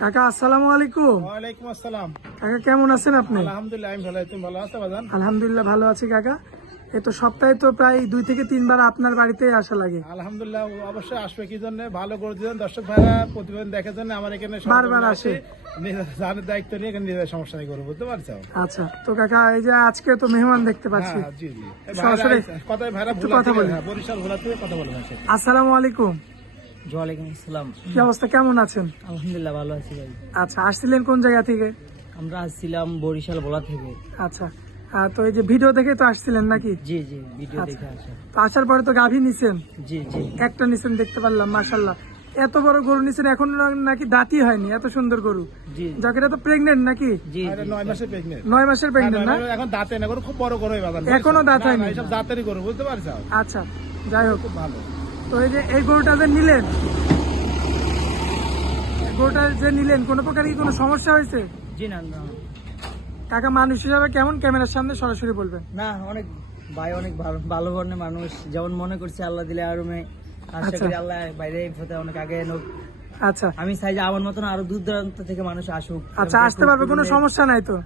কাকা আসসালামু আলাইকুম। ওয়ালাইকুম আসসালাম। কাকা কেমন আছেন আপনি? আলহামদুলিল্লাহ আমি ভালো আছি, তুমি ভালো আছো বাজান? আলহামদুলিল্লাহ ভালো আছি কাকা। এই তো সপ্তাহে তো প্রায় 2 থেকে 3 বার আপনার বাড়িতেই আসা লাগে। আলহামদুলিল্লাহ অবশ্যই আসবে কি জন্য, ভালো করে দিবেন দর্শক ভাইরা প্রতিবেদন দেখার জন্য আমার এখানে বারবার আসে। নিজের জানের দায়িত্ব নিয়ে এখানে নিজের সমস্যা নেই করবো, বুঝতে পারছো? আচ্ছা তো কাকা এই যে আজকে তো মেহমান দেখতে পাচ্ছি। হ্যাঁ জি জি। সরাসরি কথাই ভাইরা একটু ভুলা কথা থেকে, বলি। হ্যাঁ, বরিশাল ভোলা থেকে কথা বলবেন। আসসালামু আলাইকুম। ওয়ালাইকুম আসসালাম। কি অবস্থা, কেমন আছেন? আলহামদুলিল্লাহ ভালো আছি ভাই। আচ্ছা আসছিলেন কোন জায়গা থেকে? আমরা আসছিলাম বরিশাল ভোলা থেকে। আচ্ছা তো এই যে ভিডিও দেখে তো আসছিলেন নাকি? জি জি, ভিডিও আচ্ছা। দেখে আসা। তো আসার পরে তো গাভী নিছেন, জি জি একটা নিছেন দেখতে পারলাম, মাশাআল্লাহ। এত বড় গরু নিছেন, এখন নাকি দাঁতই হয়নি, এত সুন্দর গরু। জি যাকে এটা তো প্রেগনেন্ট নাকি? জি আরে 9 মাসের প্রেগনেন্ট। 9 মাসের প্রেগনেন্ট না? এখন দাঁতে না, খুব বড় গরু এই বাজান। এখনো দাঁত হয়নি? এইসব দাঁতেরই গরু, বুঝতে পারছো? আচ্ছা যাই হোক, খুব ভালো। তো এই যে এই গরুটা যে নিলেন, গরুটা যে নিলেন কোনো প্রকার কি কোনো সমস্যা হয়েছে? জি না না কাকা মানুষ হিসাবে কেমন, ক্যামেরার সামনে সরাসরি বলবেন। না, অনেক ভাই অনেক ভালো ভালো ধরনের মানুষ, যেমন মনে করছে আল্লাহ দিলে আরো আশা আচ্ছা। করি আল্লাহ বাইরে অনেক আগে এনুক। আচ্ছা আমি চাই যে আমার মতন আরো দূর দূরান্ত থেকে মানুষ আসুক। আচ্ছা আসতে পারবে, কোনো সমস্যা নাই তো?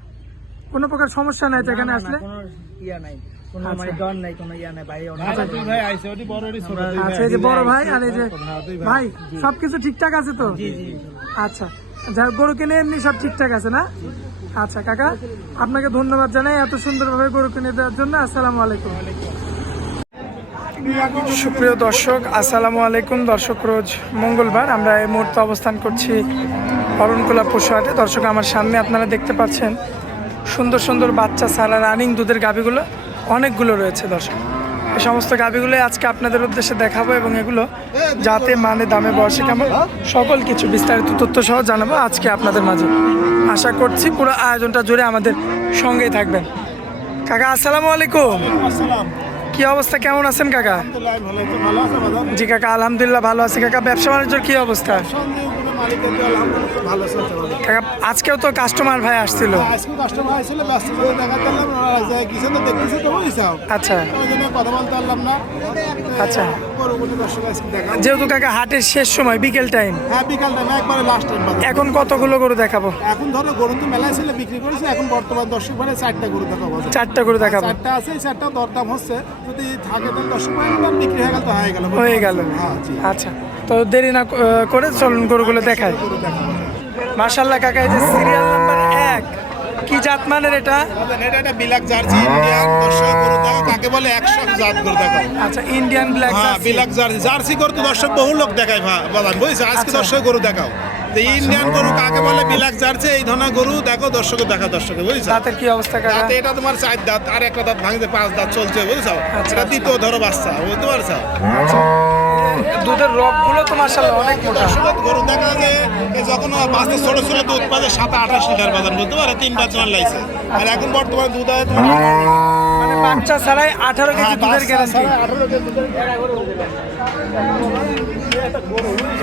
কোনো প্রকার সমস্যা নাই তো এখানে আসলে? কোনো ইয়া নাই, কোনো আচ্ছা। মানে ডর নাই, কোনো ইয়া নাই, বাইরে অনেক ভাইরা দুই ভাই আইছে, ওটি বড় ওটি ছোট, দুই ভাই আচ্ছা এই যে বড় ভাই আর এই যে হ্যাঁ, দুই ভাই। ভাই, সবকিছু ঠিকঠাক আছে তো? জি জি। আচ্ছা যা গরু কিনে এমনি সব ঠিকঠাক আছে না? আচ্ছা কাকা আপনাকে ধন্যবাদ জানাই এত সুন্দরভাবে গরু কিনে দেওয়ার জন্য। আসসালামু আলাইকুম। সুপ্রিয় দর্শক আসসালামু আলাইকুম। দর্শক রোজ মঙ্গলবার আমরা এই মুহূর্তে অবস্থান করছি অরণকুলা পশু হাটে। দর্শক আমার সামনে আপনারা দেখতে পাচ্ছেন সুন্দর সুন্দর বাচ্চা ছাড়া রানিং দুধের গাভীগুলো অনেকগুলো রয়েছে। দর্শক এই সমস্ত গাভীগুলো আজকে আপনাদের উদ্দেশ্যে দেখাবো এবং এগুলো যাতে মানে দামে বয়সে কেমন সকল কিছু বিস্তারিত তথ্য সহ জানাবো আজকে আপনাদের মাঝে। আশা করছি পুরো আয়োজনটা জুড়ে আমাদের সঙ্গেই থাকবেন। কাকা আসসালামু আলাইকুম। আসসালাম। কি অবস্থা, কেমন আছেন কাকা? আলহামদুলিল্লাহ আমি ভালো আছি, ভালো আছো বাজান? জি কাকা আলহামদুলিল্লাহ ভালো আছি। কাকা ব্যবসা বাণিজ্যের কি অবস্থা? সন্দেহ কোনো মালিকের দিয়ে আলহামদুলিল্লাহ ভালো চলছে বাজান। কাকা আজকেও তো কাস্টমার ভাই আসছিল। আজকে কাস্টমার আসছিল, ব্যস্ত করে দেখা দিলাম, ওরা কিছু তো দেখতেছে তো বুঝছাও, আচ্ছা ওই জন্য কথা বলতে পারলাম না। আচ্ছা, পরবর্তী দর্শক আজকে দেখা। যেহেতু কাকা হাটের শেষ সময় বিকেল টাইম, হ্যাঁ বিকাল টাইম একবারে লাস্ট টাইম বাজার। এখন কতগুলো গরু দেখাবো? এখন ধরো গরু তো মেলায় ছিল বিক্রি করেছে, এখন বর্তমান দর্শক ভাড়ে 4টা গরু দেখাবো বাজার। 4টা গরু দেখাবো। 4টা আছে, এই 4টা দরদাম হচ্ছে, যদি থাকে তো দর্শক ভাড়ে বিক্রি হয়ে গেল তো হয়ে গেল। হয়ে গেল। হ্যাঁ জি, আচ্ছা তো দেরি না করে চলুন গরুগুলো দেখায়। গরু দেখাবো। মাশাআল্লাহ কাকা এই যে সিরিয়াল নাম্বার 1, কি জাত মানের এটা? বাজান এটা একটা বিলাক জার্সি ইন্ডিয়ান দর্শক গরু দেখো, কাকে বলে 100 জাত গরু দেখো। আচ্ছা ইন্ডিয়ান ব্ল্যাক হ্যাঁ বিলাক জার্সি, জার্সি গরু তো দর্শক বহু লোক দেখায় বাজান, বুঝছো? আজকে আচ্ছা। দর্শক গরু দেখাও। তো ইন্ডিয়ান গরু কাকে বলে, বিলাক জার্সি, এই ধরনের গরু দেখো দর্শকে দেখা, দর্শকে বুঝছো? দাঁতের কি অবস্থা কাকা? দাঁত এটা তোমার 4 দাঁত, আর একটা দাঁত ভাঙতে 5 দাঁত চলছে, বুঝছো? এটা দ্বিতীয় ধরো বাচ্চা, বুঝতে পারছো? দুধের রগগুলো তো মাশাআল্লাহ অনেক মোটা। দর্শক গরু দেখা যে যখন বাচ্চা ছোট ছিল দুধ পাবে 27-28 লিটার বাজান, বুঝতে পারো? 3 বাচ্চা লাইছে, আর এখন বর্তমানে দুধ হয় তোমার মানে বাচ্চা ছাড়াই 18 কেজি দুধের গ্যারান্টি। 18 কেজি দুধের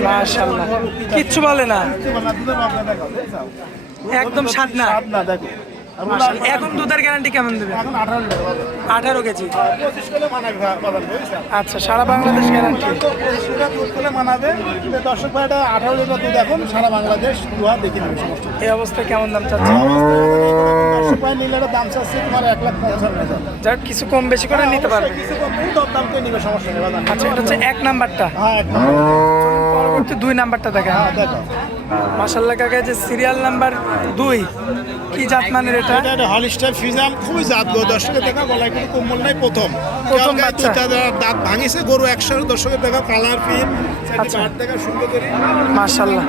মাশাআল্লাহ কিচ্ছু বলে না, দুধের রগটা দেখো, বুঝছো? একদম স্বাদ না। স্বাদ না দেখো। মাশাআল্লাহ। এখন দুধের গ্যারান্টি কেমন দেবে? এখন 18 লিটার বাজান। 18 কেজি। 25 কিলো মানাবে বাজান, বুঝছো? আচ্ছা সারা বাংলাদেশ গ্যারান্টি। 25 লিটার দুধ করে মানাবে। কিন্তু দর্শক ভাইটা 18 লিটার দুধ এখন সারা বাংলাদেশ দুয়া দেখে নেবে সমস্যা নেই। এই অবস্থায় কেমন দাম চাচ্ছে? দর্শক ভাই নিলে এটার দাম চাচ্ছে তোমার 1,50,000 যাক কিছু কম বেশি করে নিতে পারবে। কিছু কম নেই, দরদাম করে নিবে, সমস্যা নেই বাজান। আচ্ছা এটা হচ্ছে 1 নাম্বারটা। হ্যাঁ একদম। পরবর্তী 2 নাম্বারটা দেখেন। হ্যাঁ দেখো, মাশাআল্লাহ কাকা যে সিরিয়াল নাম্বার 2, কি জাত মানের এটা? এটা একটা হলিস্টাইন ফিজাম, খুবই জাত গো, দর্শকের দেখা গলায় কিন্তু কোমল নাই, প্রথম বাচ্চা। দাঁত ভাঙিছে গরু 100, দর্শকের দেখা কালার ফিট আচ্ছা। দেখা সুন্দর করে। মাশাআল্লাহ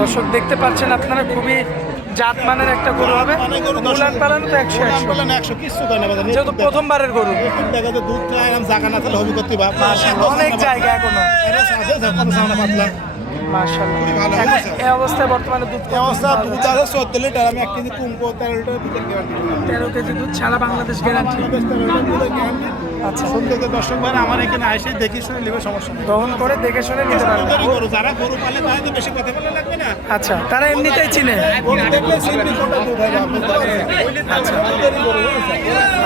দর্শক দেখতে পাচ্ছেন আপনারা, খুবই জাত মানের একটা গরু হবে। মানে গরু উলান পালান তো 100 উলান পালান 100 কিছু করে না বাজান। যেহেতু প্রথমবারের গরু। এখন দেখা যায় দুধ খায়, এরকম জায়গা না থাকলে হবি করতে পারবে। মাশাআল্লাহ অনেক জায়গা এখনো। এটা আছে যখন সামনে পাতলা মাশাআল্লাহ খুবই ভালো এখন হয়েছে। এই অবস্থায় বর্তমানে দুধ এই অবস্থা দুধ আছে 14 লিটার, আমি 1 কেজি কম করে 13 লিটার দুধের গ্যারান্টি দিলাম। 13 কেজি দুধ সারা বাংলাদেশ গ্যারান্টি। বাংলাদেশ 13 লিটার দুধের গ্যারান্টি। আচ্ছা সুন্দর করে দর্শক ভাই আমার এখানে এসে দেখে শুনে নেবে, সমস্যা নেই। গ্রহণ করে দেখে শুনে নিতে পারবে। দুধেরই গরু, যারা গরু পালে তাই তো বেশি কথা বলা লাগবে না। আচ্ছা তারা এমনিতেই চিনে। গরু দেখলে চিনবি কোনটা দুধ হয় বা, বুঝতে পারছেন? আচ্ছা দুধেরই গরু, বুঝছেন?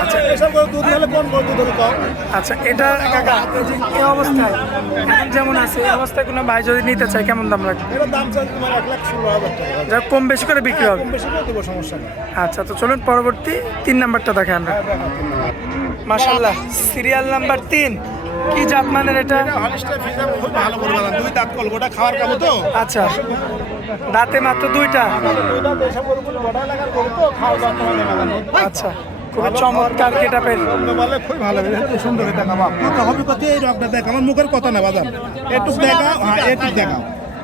আচ্ছা এসব গরু দুধ হলে কোন গরু দুধ হলে কম? আচ্ছা এটা কাকা এই যে এই অবস্থায় এখন যেমন আছে এই অবস্থায় কোনো ভাই যদি নিতে চায় কেমন কেমন দাম রাখবেন? এটার দাম চাই তোমার 1,16,000 টাকা। যা কম বেশি করে বিক্রি হবে। কম বেশি করে দেবো, সমস্যা নেই। আচ্ছা, তো চলুন পরবর্তী 3 নাম্বারটা দেখেন আমরা। মাশাআল্লাহ, সিরিয়াল নাম্বার 3। কি জাত মানের এটা? এটা হলিস্টার ফ্রিজিয়ান, খুব ভালো করে বাজান। 2 দাঁত কল, গোটা খাওয়ার কাবো তো। আচ্ছা, দাঁতে মাত্র 2টা। 2 দাঁত এসব গরুগুলো গোটা লাগার গরু তো, খাওয়ার দাঁত মানে বাজান। আচ্ছা, খুবই চমৎকার গেটআপের। বলে খুবই ভালো, একটু সুন্দর দেখা বাপ। তুই তো হবে কত, এই রকটা দেখ, আমার মুখের কথা না বাজান, একটু দেখাও। হ্যাঁ, একটু দেখাও।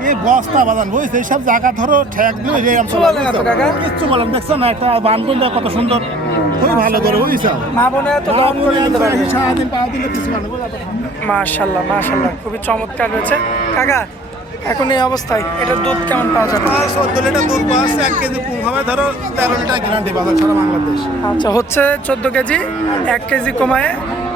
এই বস্তা বাজান বুঝছে, এইসব জায়গা ধরো ঠেক দিও, এই কিচ্ছু বলে না তো কাকা? কিচ্ছু বলেন, দেখছো না একটা বানগুলো কত সুন্দর, খুবই ভালো করে বুঝছো। মা বোনেরা তো দহন করে নিতে পারবে। সারাদিন পাওয়া দিলে কিছু মানে মাশাআল্লাহ, মাশাআল্লাহ, খুবই চমৎকার রয়েছে কাকা। এখন এই অবস্থায় এটার দুধ কেমন পাওয়া যাবে? 14 লিটার দুধ পাওয়া, 1 কেজি কম হবে, ধরো 13 লিটার গ্যারান্টি বাজার সারা বাংলাদেশ। আচ্ছা, হচ্ছে 14 কেজি, 1 কেজি কমায়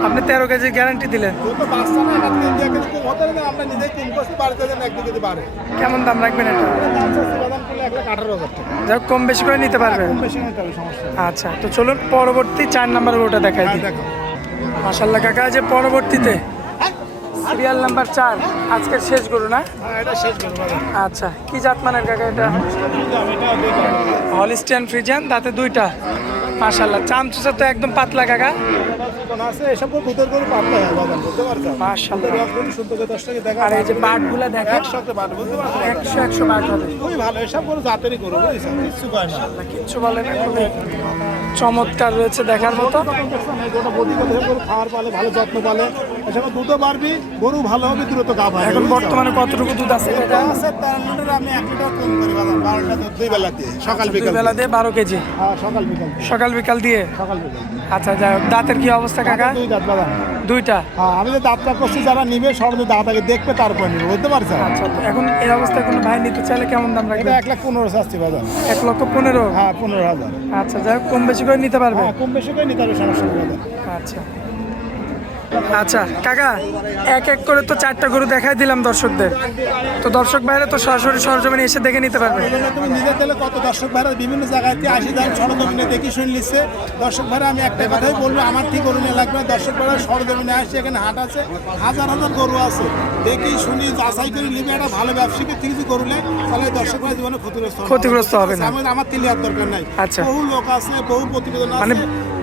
আপনি 13 কেজি গ্যারান্টি দিলেন। দুধ তো বাচ্চা না, 1 কেজি কম হতে না, আমরা নিজেই কম করছি, বাড়িতে যেন 1 কেজি বাড়ে। কেমন দাম রাখবেন এটা? দাম চাচ্ছি বাজার করলে 1,18,000 টাকা। যাই হোক, কম বেশি করে নিতে পারবেন। কম বেশি নিতে হবে, সমস্যা নেই। আচ্ছা, তো চলুন পরবর্তী 4 নাম্বার গরুটা দেখাই হ্যাঁ, দিই। দেখো। মাশাআল্লাহ কাকা, যে পরবর্তীতে সিরিয়াল নাম্বার 4, আজকের শেষ গরু না? হ্যাঁ, এটা শেষ করবো বাজার। আচ্ছা, কি জাত মানের কাকা এটা? হলিস্টিয়ান ফ্রিজিয়ান, দাঁতে 2টা। মাশাআল্লাহ, চামচুচা তো একদম পাতলা কাকা। এসব দুধের গরু পাতলা হয় বাজার, বুঝতে পারছো? মাশাআল্লাহ, রস গরু শুদ্ধ করে 10 টাকা দেখা। আর এই যে বাটগুলা দেখেন, 100 বাট, বুঝতে পারছো? 100 বাট হবে। খুবই ভালো, এসব গরু জাতেরই গরু, বুঝছো? কিচ্ছু কয় না। কিচ্ছু বলে না, খুবই চমৎকার রয়েছে দেখার মতো। গোটা বডি করে গরু খাওয়ার পালে, ভালো যত্ন পালে, এসব দুধও বাড়বি, গরু ভালো হবে, দ্রুত গাভ হবে। এখন বর্তমানে কতটুকু দুধ আছে এটা? আছে 13 লিটার, আমি 1 লিটার কম করি বাজার, 12টা দুধ 2 বেলা দিয়ে, সকাল 2 বিকাল। বেলা দিয়ে 12 কেজি, হ্যাঁ, সকাল বিকাল দিয়ে। সকাল বিকাল দিয়ে। সকাল বিকাল। আচ্ছা, যাই হোক, দাঁতের কি অবস্থা কাকা? 2 দাঁত বাজার। 2টা। হ্যাঁ, আমি যে দাঁতটা করছি, যারা নিবে সরজে দাঁত আগে দেখবে, তারপর নিবে, বুঝতে পারছো? আচ্ছা, তো এখন এই অবস্থায় কোনো ভাই নিতে চাইলে কেমন দাম এটা রাখবে? 1,15,000 চাচ্ছি বাজার। 1,15,000। হ্যাঁ, 15,000। আচ্ছা, যাই হোক, কম বেশি করে নিতে পারবে। হ্যাঁ, কম বেশি করে নিতে হবে, সমস্যা নেই বাজার। আচ্ছা আচ্ছা কাকা, এক এক করে তো 4টা গরু দেখাই দিলাম দর্শকদের, তো দর্শক ভাইরা তো সরাসরি সরজমিনে এসে দেখে নিতে পারবে। এই জন্য তুমি নিজে দিলে কত দর্শক ভাইরা বিভিন্ন জায়গায় থেকে আসি যান, সরজমিনে দেখি শুনে নিচ্ছে। দর্শক ভাইরা আমি একটা কথাই বলবো, আমার ঠিক গরু নিয়ে লাগবে না। দর্শক ভাইরা সরজমিনে আসছে, এখানে হাট আছে, হাজার হাজার গরু আছে, দেখি শুনি যাচাই করে নিবে। একটা ভালো ব্যবসায়ীকে থেকে যদি গরু নেয়, তাহলে দর্শক ভাই জীবনে ক্ষতিগ্রস্ত হবে না। আমার ক্লিয়ার দরকার নাই। আচ্ছা। বহু লোক আছে, বহু প্রতিবেদন আছে, মানে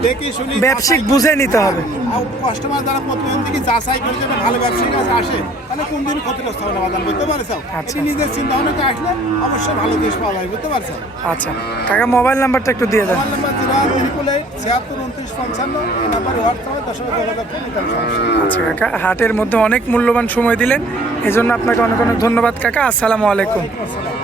দেখি শুনি ব্যবসায়িক বুঝে নিতে হবে। কাস্টমার যারা প্রতিবেদন থেকে যাচাই করে যাবে, ভালো ব্যবসায়ীর কাছে আসে, তাহলে কোন দিন ক্ষতিগ্রস্ত হবে না বাজার, বুঝতে পারছো? আচ্ছা। নিজের চিন্তা ভাবনা আসলে অবশ্যই ভালো জিনিস পাওয়া যায়, বুঝতে পারছো? আচ্ছা কাকা, মোবাইল নাম্বারটা একটু দিয়ে দেন। আমার নাম্বার 0-888-76-29-55, এই নাম্বারে হোয়াটসঅ্যাপে দর্শকের যোগাযোগ করে নিতে হবে, সমস্যা নেই। আচ্ছা কাকা, হাটের মধ্যে অনেক মূল্যবান সময় দিলেন, এই জন্য আপনাকে অনেক অনেক ধন্যবাদ কাকা। আসসালামু আলাইকুম। আসসালাম।